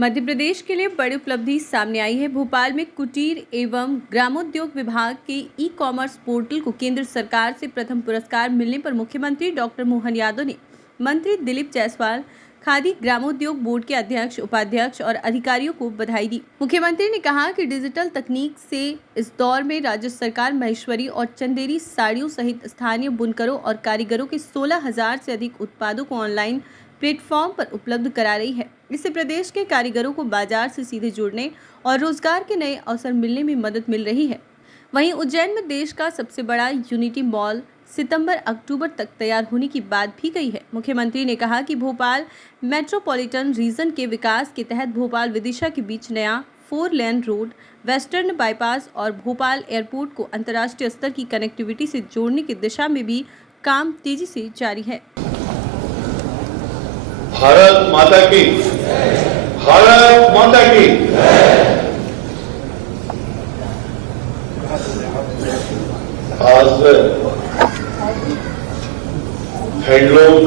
मध्य प्रदेश के लिए बड़ी उपलब्धि सामने आई है। भोपाल में कुटीर एवं ग्रामोद्योग विभाग के ई कॉमर्स पोर्टल को केंद्र सरकार से प्रथम पुरस्कार मिलने पर मुख्यमंत्री डॉक्टर मोहन यादव ने मंत्री दिलीप जायसवाल, खादी ग्रामोद्योग बोर्ड के अध्यक्ष, उपाध्यक्ष और अधिकारियों को बधाई दी। मुख्यमंत्री ने कहा कि डिजिटल तकनीक से इस दौर में राज्य सरकार महेश्वरी और चंदेरी साड़ियों सहित स्थानीय बुनकरों और कारीगरों के 16,000 से अधिक उत्पादों को ऑनलाइन प्लेटफॉर्म पर उपलब्ध करा रही है। इससे प्रदेश के कारीगरों को बाजार से सीधे जुड़ने और रोजगार के नए अवसर मिलने में मदद मिल रही है। वहीं उज्जैन में देश का सबसे बड़ा यूनिटी मॉल सितंबर-अक्टूबर तक तैयार होने की बात भी कही है। मुख्यमंत्री ने कहा कि भोपाल मेट्रोपॉलिटन रीजन के विकास के तहत भोपाल विदिशा के बीच नया 4 लेन रोड, वेस्टर्न बाईपास और भोपाल एयरपोर्ट को अंतर्राष्ट्रीय स्तर की कनेक्टिविटी से जोड़ने की दिशा में भी काम तेजी से जारी है। भारत माता की, भारत माता की। आज हैंडलूम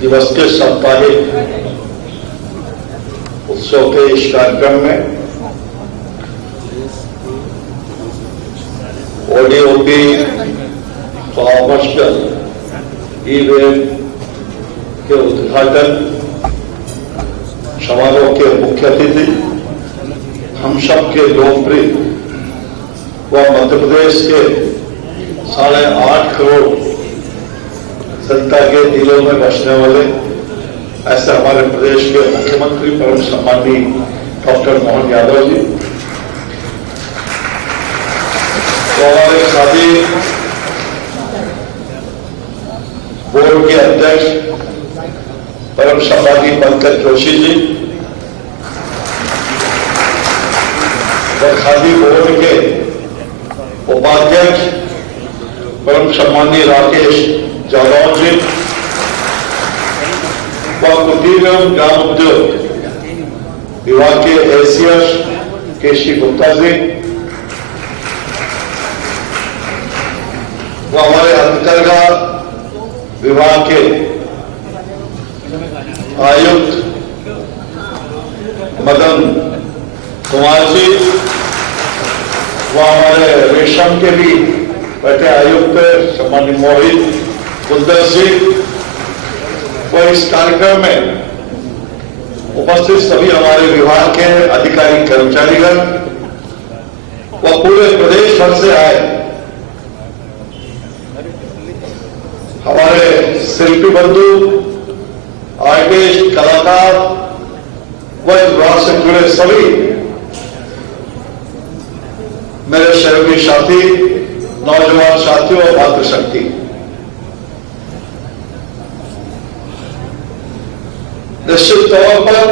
दिवस के साप्ताहिक उत्सव के इस कार्यक्रम में ओडीओपी कॉमर्शियल ई-वेब के उद्घाटन समारोह के मुख्य अतिथि हम सब के लोकप्रिय व मध्य प्रदेश के 8.5 करोड़ जनता के दिलों में बसने वाले ऐसे हमारे प्रदेश के मुख्यमंत्री परम सम्माननीय डॉक्टर मोहन यादव जी, तो हमारे खादी बोर्ड के अध्यक्ष परम सम्माननीय पंकज जोशी जी और खादी बोर्ड के उपाध्यक्ष परम सम्माननीय राकेश जादव जी व कुटीर एवं ग्राम उद्योग विभाग के एसीएस केसी गुप्ता जी व हमारे हथकरघा विभाग के आयुक्त मदन कुमार जी व हमारे रेशम के भी बैठे आयुक्त सम्मानित मोहित कुंदर जी व इस कार्यक्रम में उपस्थित सभी हमारे विभाग के अधिकारी कर्मचारीगण व पूरे प्रदेश भर से आए हमारे शिल्पी बंधु, आर्टिस्ट, कलाकार व इस विभाग से जुड़े सभी मेरे सहयोगी साथी, नौजवान साथियों और मातृशक्ति, निश्चित तौर पर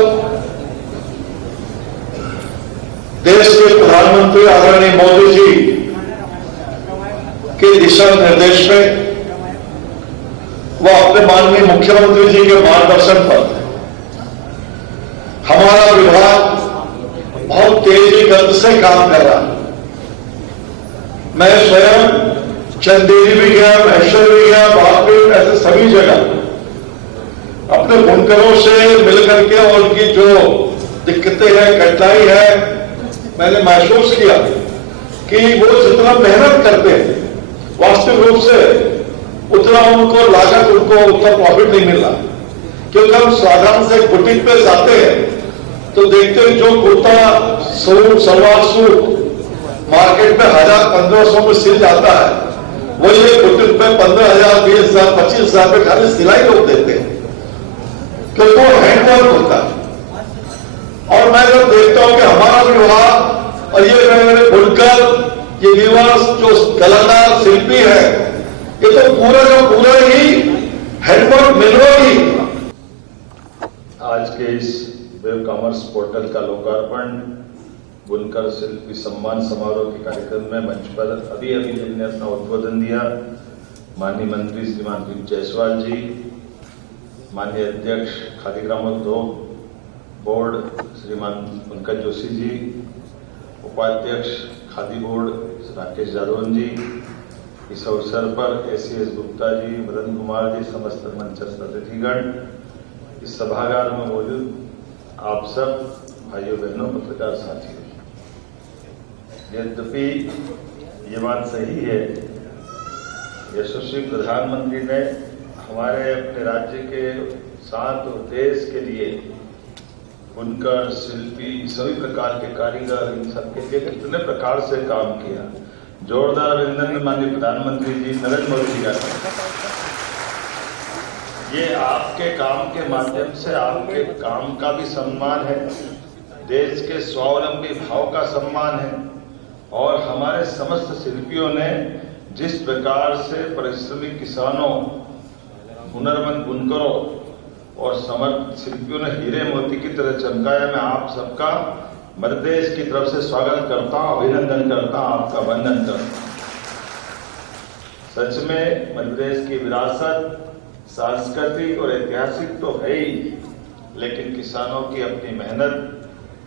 देश के प्रधानमंत्री आदरणीय मोदी जी के दिशा निर्देश में वो अपने माननीय मुख्यमंत्री जी के मार्गदर्शन पर हमारा विभाग बहुत तेजी गति से काम कर रहा है। मैं स्वयं चंदेरी भी गया, महेश्वर भी गया, बागपत, ऐसे सभी जगह अपने बुनकरों से मिलकर के और उनकी जो दिक्कतें हैं, कठिनाई है, मैंने महसूस किया कि वो जितना मेहनत करते हैं वास्तविक रूप से उतना उनको लागत, उनको उतना प्रॉफिट नहीं मिल रहा। क्योंकि हम साधारण से बुटीक पे जाते हैं तो देखते हैं जो kurta suit, salwar suit market में 1,000-1,500 में सिल जाता है, वही एक बुटीक में 15,000, 20,000, 25,000 में खाली सिलाई लोग देते हैं क्योंकि वो हैंडवर्क होता है। और मैं जब देखता हूं कि हमारा विभाग और ये मेरे बुनकर, ये निवास जो कलाकार शिल्पी है, ये तो पूरा ही हैंडवर्क मिलवाई। आज के इस वेब कॉमर्स पोर्टल का लोकार्पण बुनकर शिल्पी सम्मान समारोह के कार्यक्रम में मंच पर अभी जिन्होंने अपना उद्बोधन दिया, माननीय मंत्री श्रीमान दिलीप जायसवाल जी, माननीय अध्यक्ष खादी ग्रामोद्योग बोर्ड श्रीमान पंकज जोशी जी, उपाध्यक्ष खादी बोर्ड राकेश जादव जी, इस अवसर पर एसीएस गुप्ता जी, मदन कुमार जी, समस्त मंचस्थ अतिथिगण, इस सभागार में मौजूद आप सब भाइयों बहनों पत्रकार साथियों, यद्यपि ये बात सही है, यशस्वी प्रधानमंत्री ने हमारे अपने राज्य के साथ और देश के लिए बुनकर, शिल्पी, सभी प्रकार के कारीगर, इन सबके लिए कितने प्रकार से काम किया। जोरदार अभिनंदन माननीय प्रधानमंत्री जी नरेंद्र मोदी जी का। ये आपके काम के माध्यम से आपके काम का भी सम्मान है, देश के स्वावलंबी भाव का सम्मान है, और हमारे समस्त शिल्पियों ने जिस प्रकार से परिश्रमी किसानों, हुनरमंद बुनकरों और समर्थ शिल्पियों ने हीरे मोती की तरह चमकाया, मैं आप सबका मध्य प्रदेश की तरफ से स्वागत करता हूं, अभिनंदन करता हूं, आपका वंदन करता हूं। सच में मध्य प्रदेश की विरासत सांस्कृतिक और ऐतिहासिक तो है ही, लेकिन किसानों की अपनी मेहनत,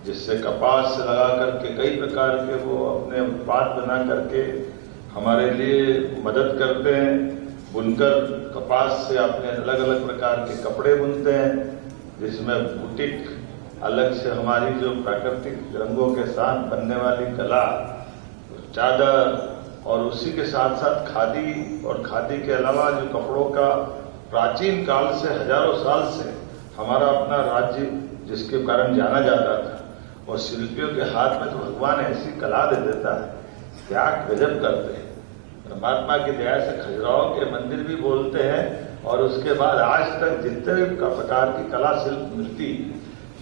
जिससे कपास से लगा करके कई प्रकार के वो अपने उत्पाद बना करके हमारे लिए मदद करते हैं। बुनकर कपास से अपने अलग अलग प्रकार के कपड़े बुनते हैं, जिसमें बुटीक अलग से हमारी जो प्राकृतिक रंगों के साथ बनने वाली कला, चादर, और उसी के साथ साथ खादी, और खादी के अलावा जो कपड़ों का प्राचीन काल से हजारों साल से हमारा अपना राज्य जिसके कारण जाना जाता था, और शिल्पियों के हाथ में तो भगवान ऐसी कला दे देता है, क्या गजब करते हैं। परमात्मा की दया से खजुराहो के मंदिर भी बोलते हैं, और उसके बाद आज तक जितने भी प्रकार की कला शिल्प मिलती,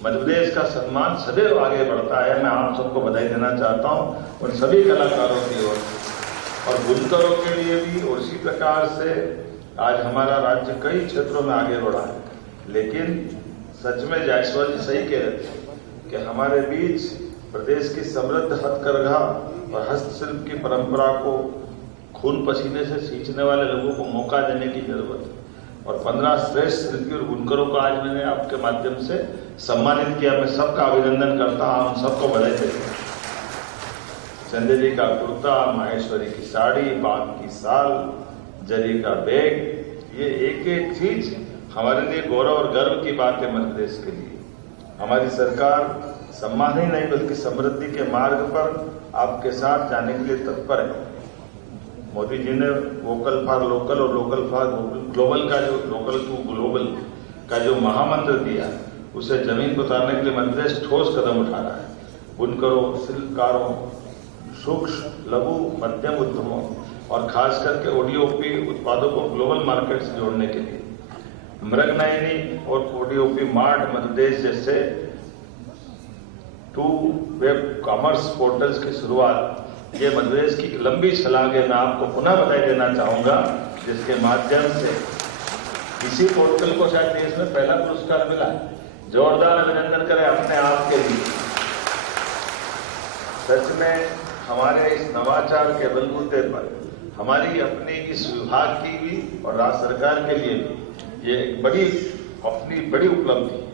मध्य प्रदेश का सम्मान सदैव आगे बढ़ता है। मैं आप सबको बधाई देना चाहता हूँ उन सभी कलाकारों की ओर, और बुनकरों के लिए भी। और इसी प्रकार से आज हमारा राज्य कई क्षेत्रों में आगे बढ़ा है, लेकिन सच में जायसवाल जी सही कह रहे थे कि हमारे बीच प्रदेश की समृद्ध हथकरघा और हस्तशिल्प की परंपरा को खून पसीने से सींचने वाले लोगों को मौका देने की जरूरत है। और 15 श्रेष्ठ शिल्पी और बुनकरों को आज मैंने आपके माध्यम से सम्मानित किया। मैं सबका अभिनंदन करता हूं, हम सबको बधाई देता हूं। संजय जी का कुर्ता, माहेश्वरी की साड़ी, बाग की साल, जरी का बैग, ये एक एक चीज हमारे लिए गौरव और गर्व की बात है। मध्य प्रदेश के लिए हमारी सरकार सम्मान ही नहीं बल्कि समृद्धि के मार्ग पर आपके साथ जाने के लिए तत्पर है। मोदी जी ने वोकल फॉर लोकल और लोकल फॉर ग्लोबल का जो लोकल टू ग्लोबल का जो महामंत्र दिया, उसे जमीन पर उतारने के लिए मध्य प्रदेश ठोस कदम उठा रहा है। बुनकरों, शिल्पकारों, सूक्ष्म, लघु, मध्यम उद्यमों और खास करके ओडीओपी उत्पादों को ग्लोबल मार्केट से जोड़ने के लिए मृगनयनी और ओडीओपी मार्ट मध्य प्रदेश जैसे 2 वेब कॉमर्स पोर्टल्स की शुरुआत, ये मध्य प्रदेश की लंबी छलांग है। मैं आपको पुनः बधाई देना चाहूंगा, जिसके माध्यम से इसी पोर्टल को शायद देश में पहला पुरस्कार मिला। जोरदार अभिनंदन करें अपने आप के लिए। सच में हमारे इस नवाचार के बलबूते पर हमारी अपनी इस विभाग की भी और राज्य सरकार के लिए भी ये एक बड़ी अपनी बड़ी उपलब्धि है।